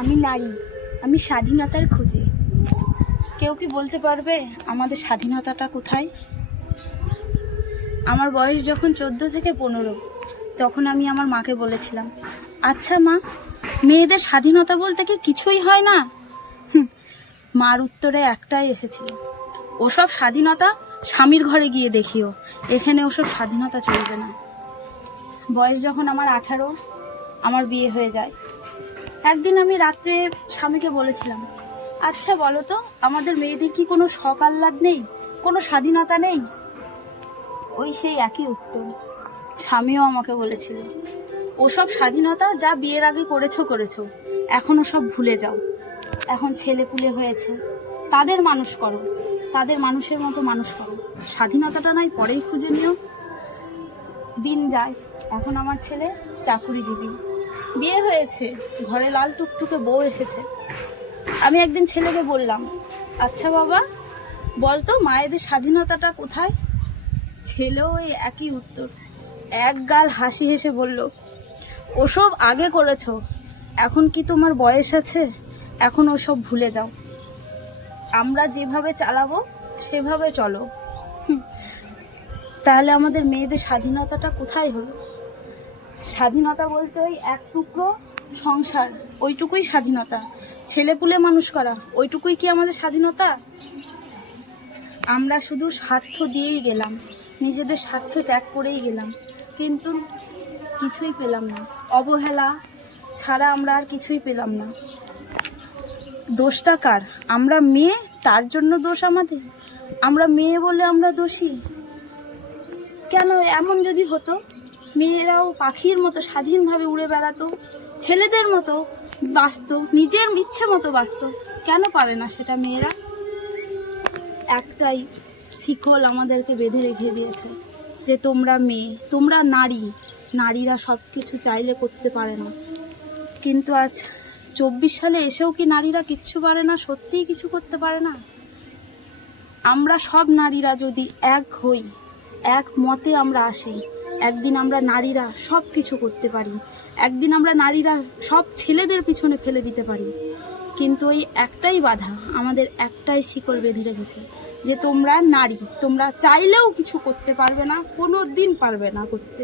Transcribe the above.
আমি নারী, আমি স্বাধীনতার খোঁজে। কেউ কি বলতে পারবে আমাদের স্বাধীনতাটা কোথায়? আমার বয়স যখন 14 থেকে 15, তখন আমি আমার মাকে বলেছিলাম, আচ্ছা মা, মেয়েদের স্বাধীনতা বলতে কি কিছুই হয় না? মার উত্তরে একটাই এসেছিল, ওসব স্বাধীনতা স্বামীর ঘরে গিয়ে দেখিও, এখানে ওসব স্বাধীনতা চলবে না। বয়স যখন আমার 18, আমার বিয়ে হয়ে যায়। একদিন আমি রাত্রে স্বামীকে বলেছিলাম, আচ্ছা বলো তো, আমাদের মেয়েদের কি কোনো শখ আহ্লাদ নেই, কোনো স্বাধীনতা নেই? ওই সেই একই উত্তর স্বামীও আমাকে বলেছিল, ওসব স্বাধীনতা যা বিয়ের আগে করেছো, এখন ওসব ভুলে যাও। এখন ছেলে পুলে হয়েছে, তাদের মানুষ করো, তাদের মানুষের মতো মানুষ করো, স্বাধীনতাটা নয় পরেই খুঁজে নিও। দিন যায়, এখন আমার ছেলে চাকুরিজীবী, বিয়ে হয়েছে, ঘরে লাল টুকটুকে বউ এসেছে। আমি একদিন ছেলেকে বললাম, আচ্ছা বাবা, বলতো মায়েদের স্বাধীনতাটা কোথায়? ছেলেও ওই একই উত্তর, এক গাল হাসি হেসে বলল, ওসব আগে করেছো, এখন কি তোমার বয়স আছে? এখন ওসব ভুলে যাও, আমরা যেভাবে চালাবো সেভাবে চলো। তাহলে আমাদের মেয়েদের স্বাধীনতাটা কোথায় হলো? স্বাধীনতা বলতে ওই এক টুকরো সংসার, ওইটুকুই স্বাধীনতা। ছেলেপুলে মানুষ করা, ওইটুকুই কি আমাদের স্বাধীনতা? আমরা শুধু স্বার্থ দিয়েই গেলাম, নিজেদের স্বার্থ ত্যাগ করেই গেলাম, কিন্তু কিছুই পেলাম না। অবহেলা ছাড়া আমরা আর কিছুই পেলাম না। দোষটা কার? আমরা মেয়ে, তার জন্য দোষ আমাদের? আমরা মেয়ে বলে আমরা দোষী কেন? এমন যদি হতো মেয়েরাও পাখির মতো স্বাধীনভাবে উড়ে বেড়াতো, ছেলেদের মতো বাঁচতো, নিজের ইচ্ছে মতো বাঁচতো, কেন পারে না সেটা মেয়েরা? একটাই শিকল আমাদেরকে বেঁধে রেখে দিয়েছে, যে তোমরা মেয়ে, তোমরা নারী, নারীরা সব কিছু চাইলে করতে পারে না। কিন্তু আজ 24 সালে এসেও কি নারীরা কিচ্ছু পারে না? সত্যিই কিছু করতে পারে না? আমরা সব নারীরা যদি এক হই, এক মতে আমরা আসি, একদিন আমরা নারীরা সব কিছু করতে পারি, একদিন আমরা নারীরা সব ছেলেদের পিছনে ফেলে দিতে পারি। কিন্তু ওই একটাই বাধা, আমাদের একটাই শিকল বেঁধে রেখেছে, যে তোমরা নারী, তোমরা চাইলেও কিছু করতে পারবে না, কোনো দিন পারবে না করতে।